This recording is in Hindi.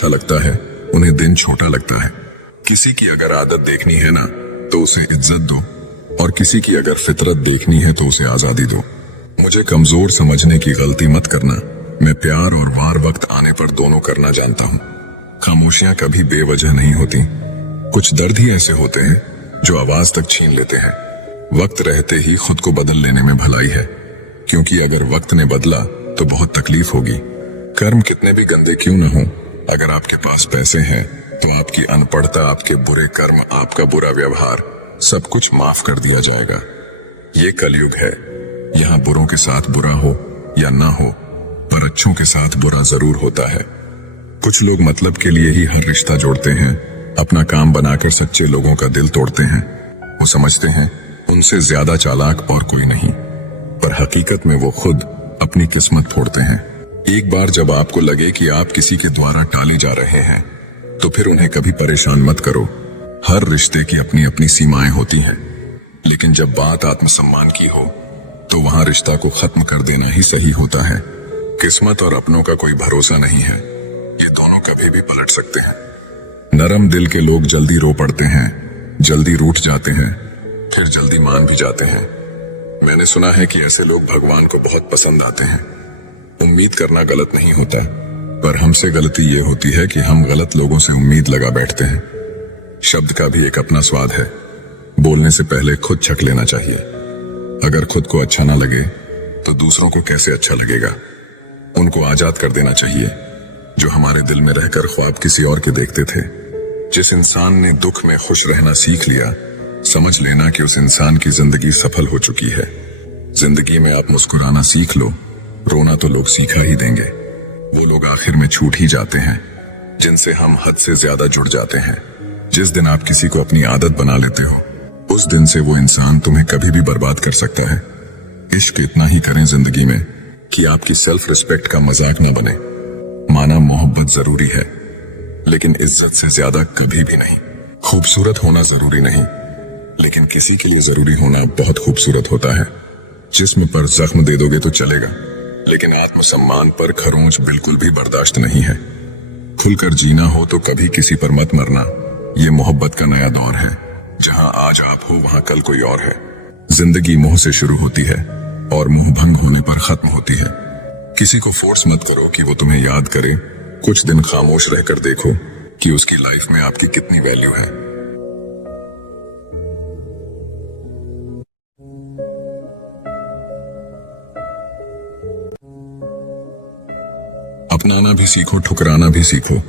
अच्छा लगता है, उन्हें दिन छोटा लगता है। किसी की अगर आदत देखनी है ना, तो उसे इज्जत दो, और किसी की अगर फितरत देखनी है तो उसे आजादी दो। मुझे कमजोर समझने की गलती मत करना। मैं प्यार और वार वक्त आने पर दोनों करना जानता हूँ। खामोशियां कभी बेवजह नहीं होती। कुछ दर्द ही ऐसे होते हैं जो आवाज तक छीन लेते हैं। वक्त रहते ही खुद को बदल लेने में भलाई है, क्योंकि अगर वक्त ने बदला तो बहुत तकलीफ होगी। कर्म कितने भी गंदे क्यों न हो, अगर आपके पास पैसे हैं तो आपकी अनपढ़ता, आपके बुरे कर्म, आपका बुरा व्यवहार, सब कुछ माफ कर दिया जाएगा। ये कलयुग है। यहाँ बुरों के साथ बुरा हो या ना हो, पर अच्छों के साथ बुरा जरूर होता है। कुछ लोग मतलब के लिए ही हर रिश्ता जोड़ते हैं, अपना काम बनाकर सच्चे लोगों का दिल तोड़ते हैं। वो समझते हैं उनसे ज्यादा चालाक और कोई नहीं, पर हकीकत में वो खुद अपनी किस्मत फोड़ते हैं। एक बार जब आपको लगे कि आप किसी के द्वारा टाले जा रहे हैं, तो फिर उन्हें कभी परेशान मत करो। हर रिश्ते की अपनी अपनी सीमाएं होती हैं, लेकिन जब बात आत्मसम्मान की हो तो वहां रिश्ता को खत्म कर देना ही सही होता है। किस्मत और अपनों का कोई भरोसा नहीं है, ये दोनों कभी भी पलट सकते हैं। नरम दिल के लोग जल्दी रो पड़ते हैं, जल्दी रूठ जाते हैं, फिर जल्दी मान भी जाते हैं। मैंने सुना है कि ऐसे लोग भगवान को बहुत पसंद आते हैं। उम्मीद करना गलत नहीं होता, पर हमसे गलती ये होती है कि हम गलत लोगों से उम्मीद लगा बैठते हैं। शब्द का भी एक अपना स्वाद है। बोलने से पहले खुद छक लेना चाहिए। अगर खुद को अच्छा ना लगे तो दूसरों को कैसे अच्छा लगेगा। उनको आजाद कर देना चाहिए जो हमारे दिल में रहकर ख्वाब किसी और के देखते थे। जिस इंसान ने दुख में खुश रहना सीख लिया, समझ लेना कि उस इंसान की जिंदगी सफल हो चुकी है। जिंदगी में आप मुस्कुराना सीख लो, रोना तो लोग सीखा ही देंगे। वो लोग आखिर में छूट ही जाते हैं जिनसे हम हद से ज्यादा जुड़ जाते हैं। जिस दिन आप किसी को अपनी आदत बना लेते हो, उस दिन से वो इंसान तुम्हें कभी भी बर्बाद कर सकता है। इश्क इतना ही करें जिंदगी में कि आपकी सेल्फ रिस्पेक्ट का मजाक ना बने। माना मोहब्बत जरूरी है, लेकिन इज्जत से ज्यादा कभी भी नहीं। खूबसूरत होना जरूरी नहीं, लेकिन किसी के लिए जरूरी होना बहुत खूबसूरत होता है। जिस्म पर जख्म दे दोगे तो चलेगा, लेकिन आत्मसम्मान पर खरोंच बिल्कुल भी बर्दाश्त नहीं है। खुलकर जीना हो तो कभी किसी पर मत मरना। ये मोहब्बत का नया दौर है, जहां आज आप हो वहां कल कोई और है। जिंदगी मुंह से शुरू होती है और मुंह भंग होने पर खत्म होती है। किसी को फोर्स मत करो कि वो तुम्हें याद करे। कुछ दिन खामोश रहकर देखो कि उसकी लाइफ में आपकी कितनी वैल्यू है। अपनाना भी सीखो, ठुकराना भी सीखो।